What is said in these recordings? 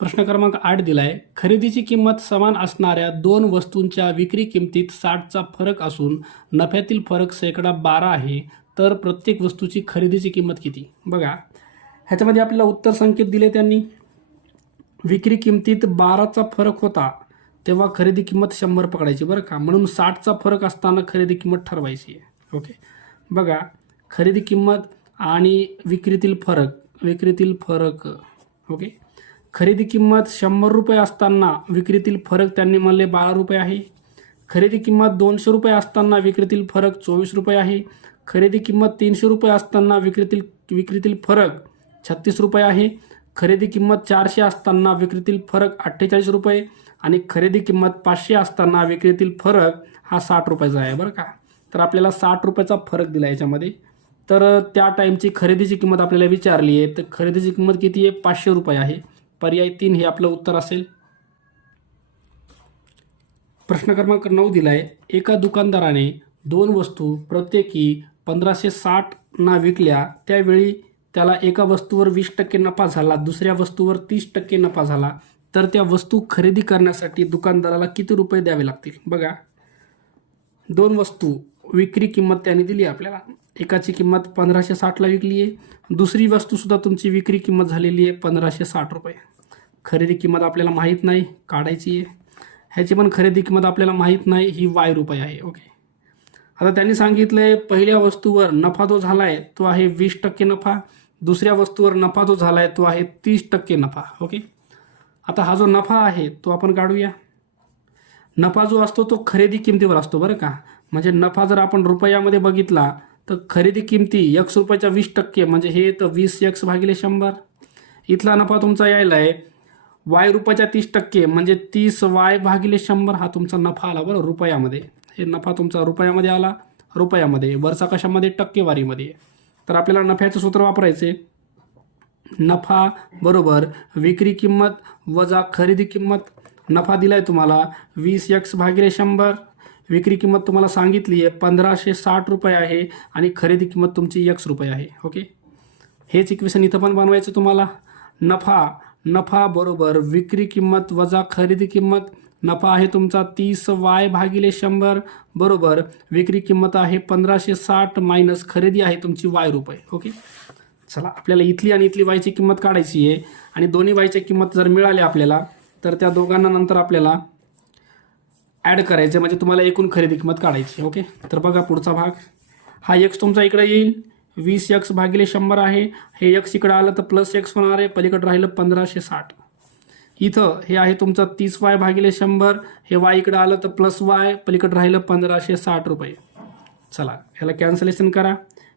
प्रश्न क्रमांक 8 दिलाय. खरेदीची किंमत समान असणाऱ्या दोन वस्तूंच्या विक्री किंमतीत 60चा फरक असून नफ्यातील फरक शेकडा 12 आहे, तर प्रत्येक वस्तूची खरेदीची किंमत किती? बघा, ह्याच्यामध्ये आपल्याला उत्तर संकेत दिले त्यांनी. विक्री किंमतीत 12चा फरक होता तेव्हा खरेदी किंमत 100 पकडायची बरं का. म्हणून 60चा फरक असताना खरेदी किंमत ठरवायची आहे. ओके, बघा, खरेदी किंमत आणि विक्रीतील फरक. ओके, खरेदी किंमत 100 रुपये असताना विक्रीतील फरक त्यांनी म्हणले 12 रुपये आहे. खरेदी किंमत 200 रुपये असताना विक्रीतील फरक 24 रुपये आहे. खरेदी किंमत 300 रुपये असताना विक्रीतील फरक 36 रुपये आहे. खरेदी किंमत 400 असताना विक्रीतील फरक 48 रुपये आणि खरेदी किंमत 500 असताना विक्रीतील फरक हा 60 रुपयाचा आहे बरं का. तर आपल्याला 60 रुपयाचा फरक दिला याच्यामध्ये. तर त्या टाईमची खरेदीची किंमत आपल्याला विचारली आहे. तर खरेदीची किंमत किती आहे? 500 रुपये आहे. पर्याय 3 हे आपलं उत्तर असेल. प्रश्न क्रमांक 9 दिलाय. एका दुकानदाराने दोन वस्तू प्रत्येकी 1560 ना विकल्या, त्यावेळी त्याला एका वस्तूवर 20% नफा झाला, दुसऱ्या वस्तूवर 30% नफा झाला, तर त्या वस्तू खरेदी करण्यासाठी दुकानदाराला किती रुपये द्यावे लागतील? बघा, दोन वस्तू विक्री किंमत त्याने दिली आपल्याला. एकाची किंमत 1560ला विकली आहे, दुसरी वस्तूसुद्धा तुमची विक्री किंमत झालेली आहे 1560 रुपये. खरेदी किंमत आपल्याला माहीत नाही, काढायची आहे. ह्याची पण खरेदी किंमत आपल्याला माहीत नाही, ही Y रुपये आहे. ओके, आता त्यांनी सांगितलं आहे पहिल्या वस्तूवर नफा जो झाला आहे तो आहे 20% नफा, दुसऱ्या वस्तूवर नफा जो झाला आहे तो आहे 30% नफा. ओके, आता हा जो नफा आहे तो आपण काढूया. नफा जो असतो तो खरेदी किमतीवर असतो बरं का. म्हणजे नफा जर आपण रुपयामध्ये बघितला तर खरेदी किमती X रुपयाच्या 20% म्हणजे हे तर 20X भागिले 100. इथला नफा तुमचा यायला आहे Y रुपयाच्या 30% म्हणजे 30Y भागिले 100 हा तुमचा नफा आला बरं रुपयामध्ये. हे नफा तुमचा रुपयामध्ये आला, रुपयामध्ये. वरचा कशामध्ये? टक्केवारीमध्ये. तर आपल्याला नफ्याचं सूत्र वापरायचे. नफा बरोबर विक्री किंमत वजा खरेदी किंमत. नफा दिलाय तुम्हाला 20X भागिले 100. विक्री किंमत तुम्हाला सांगितली आहे 1560 रुपये आहे आणि खरेदी किंमत तुमची X रुपये आहे. ओके, हेच इक्वेशन इथं पण बनवायचं तुम्हाला. नफा बरोबर विक्री किंमत वजा खरेदी किंमत. नफा आहे तुमचा 30Y भागिले 100 बरोबर विक्री किंमत आहे 1560 मायनस खरेदी आहे तुमची Y रुपये. ओके, चला आपल्याला इथली आणि इथली वायची किंमत काढायची आहे आणि दोन्ही वायची किंमत जर मिळाली आपल्याला तर त्या दोघांना नंतर आपल्याला ॲड करायचं, म्हणजे तुम्हाला एकूण खरेदी किंमत काढायची. ओके, तर बघा पुढचा भाग. हा X तुमचा इकडे येईल, 20X भागिले 100 आहे. हे X इकडं आलं तर प्लस X होणार आहे, पलीकडे राहिलं 1560. इथं हे आहे तुमचं 30Y भागिले 100. हे Y इकडं आलं तर प्लस Y, पलीकडे राहिलं 1560 रुपये. चला ह्याला कॅन्सलेशन करा.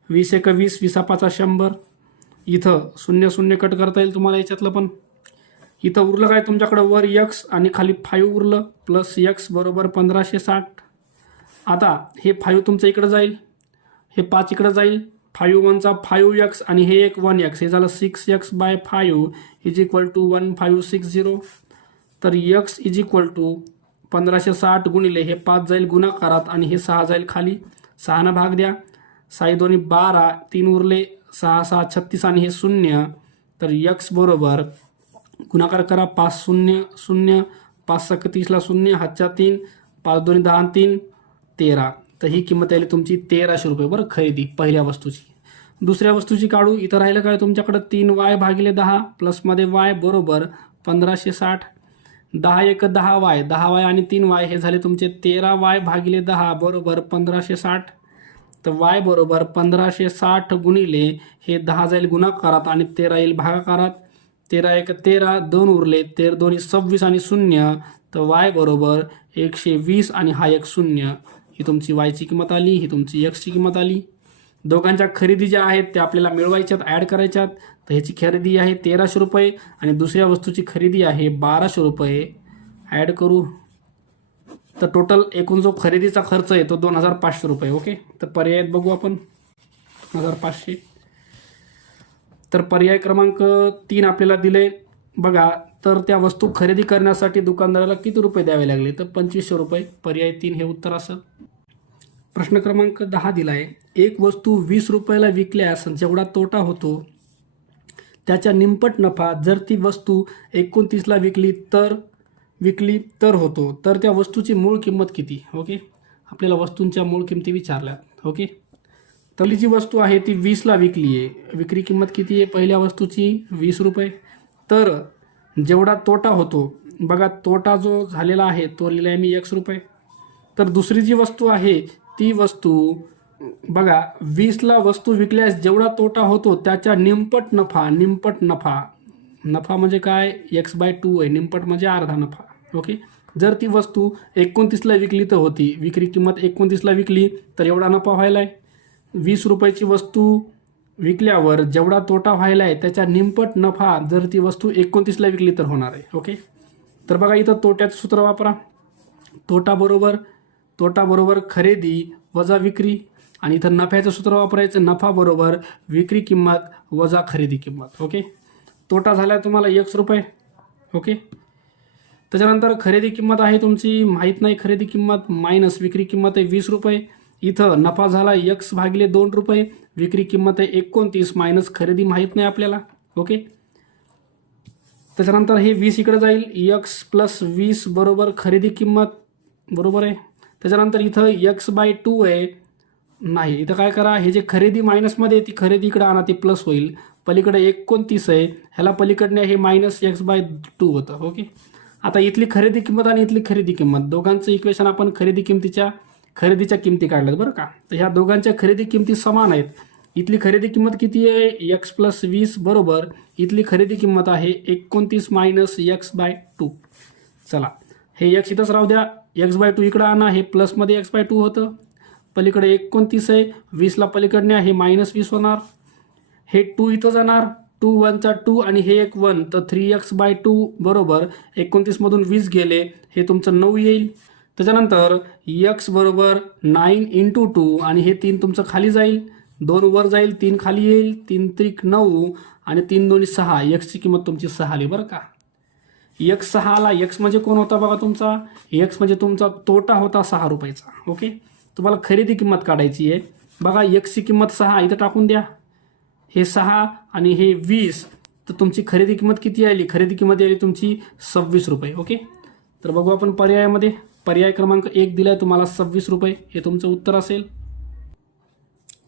20 × 20, 20 × 5 100. इथं 0 0 कट करता येईल तुम्हाला याच्यातलं पण. इथं उरलं काय तुमच्याकडं? वर X आणि खाली 5 उरलं, प्लस X बरोबर 1560. आता हे 5 तुमचं इकडं जाईल, हे 5 इकडं जाईल. 5 1 5X आणि हे एक 1X, हे झालं 6X/5 इज इक्वल टू 1560. तर X इज इक्वल टू 1560 गुणिले हे 5 जाईल गुणाकारात आणि हे 6 जाईल खाली. 6 भाग द्या, 6 2 12, 3 उरले, 6 6 36 आणि हे 0. तर X बरोबर गुणाकार करा, 5 0 0, 5 6 30ला 0, हातच्या 3, 5 2 10 3 13. तर ही किंमत आली तुमची 1300 रुपये बरं खरेदी पहिल्या वस्तूची. दुसऱ्या वस्तूची काढू. इथं राहिलं काय तुमच्याकडं? 3Y भागिले 10 प्लसमध्ये Y बरोबर 1560. 10 1 10Y, 10Y आणि 3Y हे झाले तुमचे 13Y भागिले 10 बरोबर 1560. तर Y बरोबर 1560 गुणिले हे 10 जाईल गुणाकारात आणि 13 येईल भागाकारात. 13 1 13, 2 उरले, 13 2 26 आणि 0. तर Y बरोबर 120 आणि हा एक 0. ही तुमची वायची किंमत आली, ही तुमची Xची किंमत आली. दोघांच्या खरेदी ज्या आहेत त्या आपल्याला मिळवायच्यात, ॲड करायच्यात. तर ह्याची खरेदी आहे 1300 रुपये आणि दुसऱ्या वस्तूची खरेदी आहे 1200 रुपये. ॲड करू तर टोटल एकूण जो खरेदीचा खर्च आहे तो 2500 रुपये. ओके, तर पर्यायात बघू आपण 2500. तर पर्याय क्रमांक 3 आपल्याला दिले. बघा, तर त्या वस्तू खरेदी करण्यासाठी दुकानदाराला किती रुपये द्यावे लागले? तर 2500 रुपये. पर्याय 3 हे उत्तर असेल. प्रश्न क्रमांक 10 दिला आहे. एक वस्तू 20 रुपयाला विकल्यास जेवढा तोटा होतो त्याच्या निमपट नफा जर ती वस्तू 29ला विकली तर होतो. तर त्या वस्तूची मूळ किंमत किती? ओके, आपल्याला वस्तूंच्या मूळ किमती विचारल्यात. ओके, पहिली जी वस्तू आहे ती 20ला विकली आहे. विक्री किंमत किती आहे पहिल्या वस्तूची? 20 रुपये. तर जेवढा तोटा होतो, बघा तोटा जो झालेला आहे तो लिहिला आहे मी x रुपये. तर दुसरी जी वस्तू आहे ती वस्तू बघा 20ला वस्तू विकल्यास जेवढा तोटा होतो त्याच्या निमपट नफा म्हणजे काय? x/2 आहे. निमपट म्हणजे अर्धा नफा. ओके, जर ती वस्तू 29ला विकली तर होती, विक्री किंमत 29ला विकली तर एवढा नफा व्हायला आहे. 20 रुपयाची वस्तू विकल्यावर जेवढा तोटा व्हायला आहे त्याच्या निमपट नफा जर ती वस्तू 29ला विकली तर होणार आहे. ओके, तर बघा इथं तोट्याचं सूत्र वापरा. तोटा बरोबर खरेदी वजा विक्री, आणि इथं नफ्याचं सूत्र वापरायचं. नफा बरोबर विक्री किंमत वजा खरेदी किंमत. ओके, तोटा झाला तुम्हाला x रुपये. ओके, त्याच्यानंतर खरेदी किंमत आहे तुमची माहीत नाही, खरेदी किंमत मायनस विक्री किंमत आहे 20 रुपये. इथं नफा झाला x/2 रुपये, विक्री किंमत आहे 29 मायनस खरेदी माहीत नाही आपल्याला. ओके, त्याच्यानंतर हे 20 इकडे जाईल, x+20 बरोबर खरेदी किंमत बरोबर आहे. त्याच्यानंतर इथं x/2 आहे, नाही इथं काय करा, हे जे खरेदी मायनसमध्ये ती खरेदी इकडे आणा, ती प्लस होईल. पलीकडे 29 आहे, ह्याला पलीकडने हे मायनस x/2 होतं. ओके, आता इथली खरेदी किंमत आणि इथली खरेदी किंमत दोघांचं इक्वेशन आपण खरेदीच्या किमती काढल्यात बरं का. तर ह्या दोघांच्या खरेदी किमती समान आहेत. इथली खरेदी किंमत किती आहे? x+20 बरोबर इथली खरेदी किंमत आहे 29 मायनस x/2. चला, हे x इथंच राहू द्या, x/2 इकडं आणा, हे प्लसमध्ये x/2 होतं. पलीकडे 29 आहे, 20ला पलीकडने आहे -20 होणार. हे 2 इथं जाणार, 2 1 2 आणि हे एक 1, तर 3x/2 बरोबर 29मधून 20 गेले, हे तुमचं 9 येईल. त्याच्यानंतर x बरोबर 9 × 2 आणि हे 3 तुमचं खाली जाईल, 2 वर जाईल, 3 खाली येईल, 3 त्रिक 9 आणि 3 2 6. x ची किंमत तुमची 6 आली बरं का. x 6 आला. x म्हणजे कोण होता बघा तुमचा? x म्हणजे तुमचा तोटा होता 6 रुपयाचा. ओके, तुम्हाला खरेदी किंमत काढायची आहे. बघा x ची किंमत 6 इथं टाकून द्या, हे 6 आणि हे 20, तर तुमची खरेदी किंमत किती आली? खरेदी किंमत आली तुमची 26 रुपये. ओके, तर बघू आपण पर्यायामध्ये. पर्याय क्रमांक 1 दिलाय तुम्हाला 26 रुपये, हे तुमचं उत्तर असेल.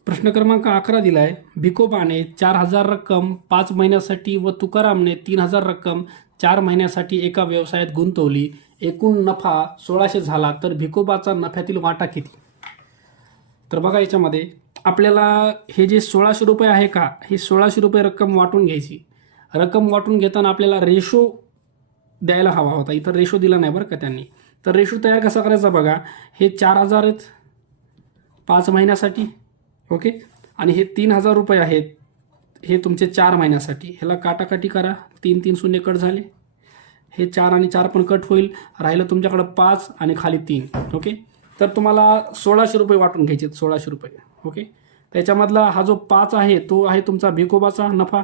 प्रश्न क्रमांक 11 दिलाय, भिकोबाने 4000 रक्कम 5 महिन्यासाठी व तुकारामने 3000 रक्कम 4 महिन्यासाठी एका व्यवसायात गुंतवली. एकूण नफा 1600 झाला, तर भिकोबाचा नफ्यातील वाटा किती? तर बघा याच्यामध्ये आपल्याला हे जे 1600 रुपये आहे का, हे 1600 रुपये रक्कम वाटून घ्यायची. रक्कम वाटून घेताना आपल्याला रेशो द्यायला हवा होता, इथं रेशो दिला नाही बरं का त्यांनी. तर रेशो तयार कसा करायचा बघा, हे 4000 आहेत 5 महिन्यासाठी. ओके, आणि हे 3000 रुपये आहेत, हे तुमचे 4 महिन्यासाठी. ह्याला काटाकाटी करा, 3 3 शून्य कट झाले, हे 4 आणि 4 पण कट होईल, राहिलं तुमच्याकडं 5 आणि खाली 3. ओके, तर तुम्हाला 1600 रुपये वाटून घ्यायचे, 1600 रुपये. ओके, त्याच्यामधला हा जो 5 आहे तो आहे तुमचा भिकोबाचा नफा,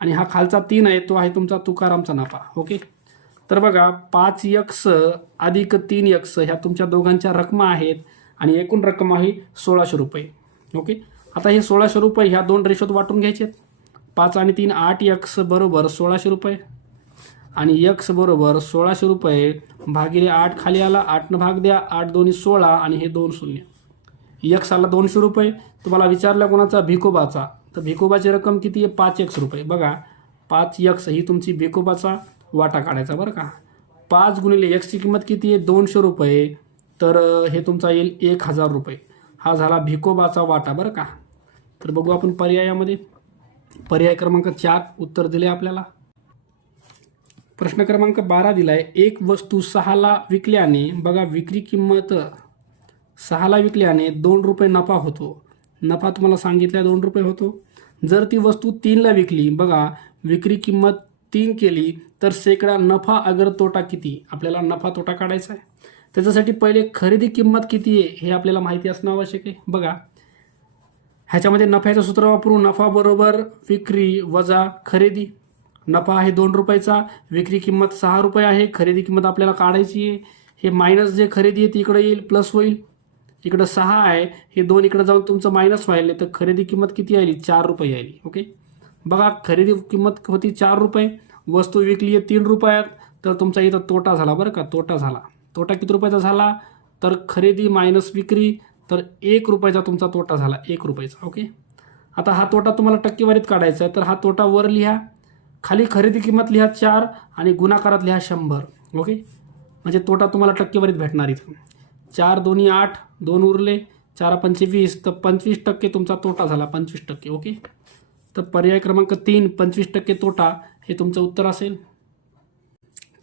आणि हा खालचा 3 आहे तो आहे तुमचा तुकारामचा नफा. ओके, तर बघा 5x अधिक 3x ह्या तुमच्या दोघांच्या रकमा आहेत, आणि एकूण रक्कम आहे 1600 रुपये. ओके, आता हे 1600 रुपये ह्या दोन रेशोत वाटून घ्यायचे. 5 आणि 3 8x बरोबर 1600 रुपये, आणि x बरोबर 1600 रुपये भागिले 8 खाली आला, 8 भाग द्या, 8 2 16 आणि हे 2 शून्य. x आला 200 रुपये. तुम्हाला विचारलं कोणाचा? भिकोबाचा. तर भिकोबाची रक्कम किती आहे? 5x रुपये. बघा 5x ही तुमची भिकोबाचा वाटा काढायचा बरं का. 5 गुणिले x ची किंमत किती आहे? 200 रुपये. तर हे तुमचा येईल 1000 रुपये. हा झाला भिकोबाचा वाटा बरं का. तर बघू आपण पर्यायामध्ये. पर्याय क्रमांक 4 उत्तर दिले आपल्याला. प्रश्न क्रमांक 12 दिलाय, एक वस्तू 6ला विकल्याने, बघा विक्री किंमत 6ला विकल्याने 2 रुपये नफा होतो. नफा तुम्हाला सांगितलं 2 रुपये होतो. जर ती वस्तू 3ला विकली, बघा विक्री किंमत 3 केली, तर शेकडा नफा अगर तोटा किती? आपल्याला नफा तोटा काढायचा आहे. त्याच्यासाठी पहिले खरेदी किंमत किती आहे हे आपल्याला माहिती असणं आवश्यक आहे. बघा ह्याच्यामध्ये नफ्याचं सूत्र वापरू. नफा बरोबर विक्री वजा खरेदी. नफा आहे 2 रुपयाचा, विक्री किंमत 6 रुपये आहे, खरेदी किंमत आपल्याला काढायची आहे. हे मायनस जे खरेदी आहे ती इकडे येईल, प्लस होईल. इकडं 6 आहे, हे 2 इकडे जाऊन तुमचं मायनस व्हायला, तर खरेदी किंमत किती आली? 4 रुपये आली. ओके, बघा खरेदी किंमत होती 4 रुपये, वस्तू विकली आहे 3 रुपयात, तर तुमचा इथं तोटा झाला बरं का, तोटा झाला. तोटा किती रुपयाचा झाला, तर खरेदी मायनस विक्री, तर 1 रुपयाचा तुमचा तोटा झाला, 1 रुपयाचा. ओके. आता हा तोटा तुम्हाला टक्केवारीत काढायचा आहे, तर हा तोटा वर लिहा, खाली खरेदी किंमत लिहा 4 आणि गुणाकारात लिहा 100. ओके. म्हणजे तोटा तुम्हाला टक्केवारीत भेटणार इथं. 4 दोन्ही 8, 2 उरले, 4 पंचे 20, तर 25% तुमचा तोटा झाला, 25%. ओके. तर पर्याय क्रमांक 3, 25% तोटा हे तुमचं उत्तर असेल.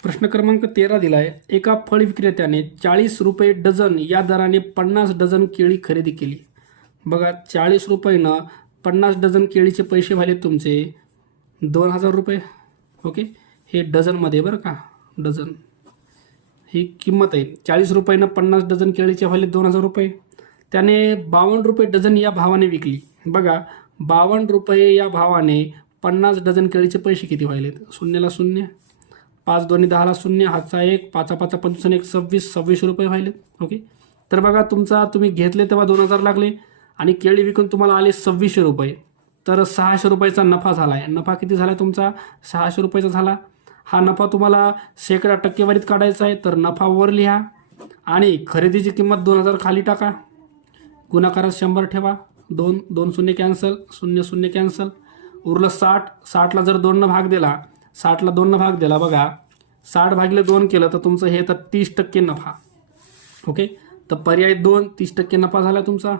प्रश्न क्रमांक 13 दिला आहे. एका फळ विक्रेत्याने 40 रुपये डझन या दराने 50 डझन केळी खरेदी केली. बघा 40 रुपयानं 50 डझन केळीचे पैसे झाले तुमचे 2000 रुपये. ओके. हे डझनमध्ये बरं का, डझन ही किंमत आहे. 40 रुपयानं 50 डझन केळीचे व्हायले 2000 रुपये. त्याने 52 रुपये डझन या भावाने विकली. बघा 52 रुपये या भावाने 50 डझन केळीचे पैसे किती व्हायलेत, शून्यला शून्य, 5 दोन्ही 10ला शून्य, हातचा 1, 5 5 25 आणि 1 26, 26 रुपये व्हायलेत. ओके. तर बघा तुमचा तुम्ही घेतले तेव्हा 2000 लागले आणि केळी विकून तुम्हाला आले 2600 रुपये, तर 600 रुपयाचा नफा झाला आहे. नफा किती झाला तुमचा, 600 रुपयाचा झाला. हा नफा तुम्हाला शेकडा टक्केवारीत काढायचा आहे, तर नफा वर लिहा आणि खरेदीची किंमत 2000 खाली टाका, गुणाकारात 100 ठेवा, 2 2 शून्य कॅन्सल, 0 0 कॅन्सल, उरलं 60. 60ला जर 2 भाग दिला, 60ला 2 भाग दिला, बघा 60 भागिले 2 केलं तर तुमचं हे तर 30% नफा. ओके. तर पर्याय 2, 30% नफा झाला तुमचा.